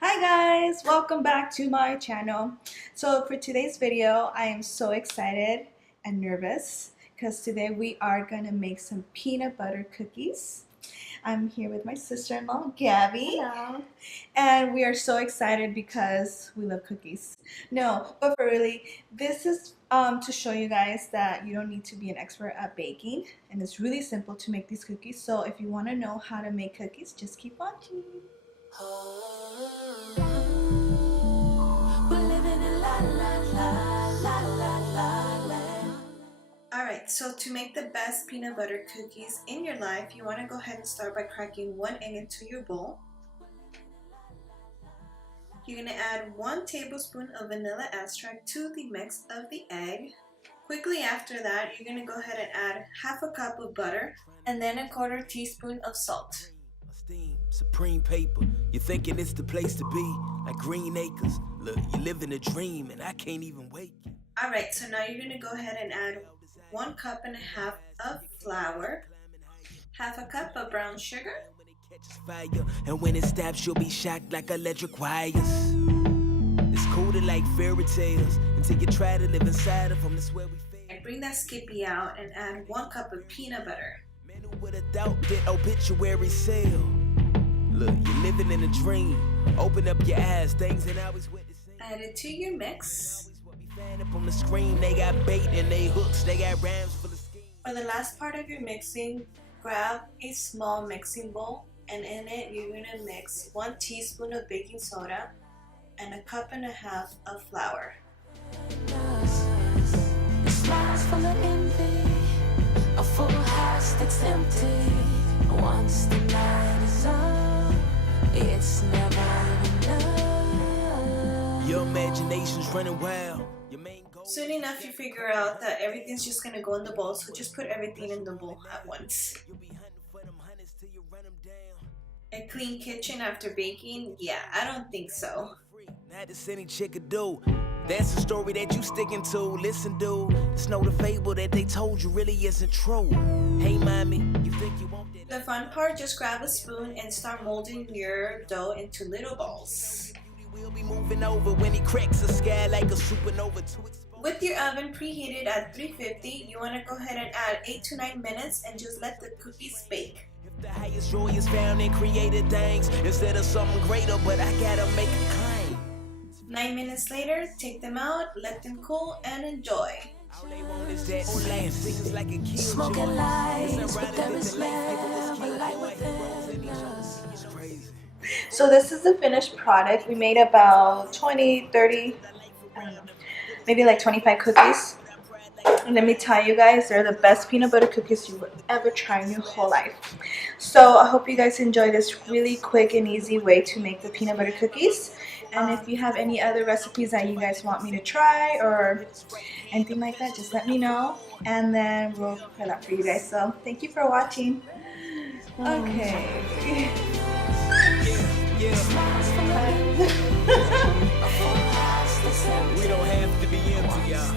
Hi guys, welcome back to my channel. So for today's video, I am so excited and nervous because today we are gonna make some peanut butter cookies. I'm here with my sister-in-law, Gabby. Hello. And we are so excited because we love cookies. No, but for really, this is to show you guys that you don't need to be an expert at baking, and it's really simple to make these cookies. So if you want to know how to make cookies, just keep watching. Alright, so to make the best peanut butter cookies in your life, you want to go ahead and start by cracking 1 egg into your bowl. You're going to add 1 tablespoon of vanilla extract to the mix of the egg. Quickly after that, you're going to go ahead and add half a cup of butter and then a 1/4 teaspoon of salt. Supreme paper, you're thinking it's the place to be, like Green Acres. Look, you're living a dream and I can't even wait. Alright, so now you're going to go ahead and add 1.5 cups of flour, half a cup of brown sugar, and when it stops, you'll be shocked like electric wires. It's colder like fairy tales until you try to live inside of them. That's where we fail. And bring that skippy out and add 1 cup of peanut butter. Man, who would have thought that obituary sale? Look, you're living in a dream. Open up your eyes, things that I was witnessing. Add it to your mix. Up on the screen, they got bait and they hooks, they got rams for the scheme. For the last part of your mixing, grab a small mixing bowl, and in it you're going to mix 1 teaspoon of baking soda and 1.5 cups of flour. Smiles full of envy, a full house that's empty. Once the night is up, it's never enough. Your imagination's running wild. Soon enough you figure out that everything's just going to go in the bowl, so just put everything in the bowl at once. A clean kitchen after baking? Yeah, I don't think so. Not this any chick could do. That's the story that you sticking to. Listen, dude, it's no the fable that they told you really isn't true. Hey, mommy, you think you want that? The fun part, just grab a spoon and start molding your dough into little balls. We'll be moving over when he cracks the sky like a supernova to explode. With your oven preheated at 350, you want to go ahead and add 8 to 9 minutes and just let the cookies bake. If the highest joy is found in created things instead of something greater, but I gotta make a claim. 9 minutes later, take them out, let them cool, and enjoy. All they want is that last like a kill. Smoking lights, but there is never light within us. It's crazy. So this is the finished product. We made about 20, 30, I don't know, maybe like 25 cookies. And let me tell you guys, they're the best peanut butter cookies you would ever try in your whole life. So I hope you guys enjoy this really quick and easy way to make the peanut butter cookies. And if you have any other recipes that you guys want me to try or anything like that, just let me know. And then we'll put that for you guys. So thank you for watching. Okay. We don't have to be empty, y'all.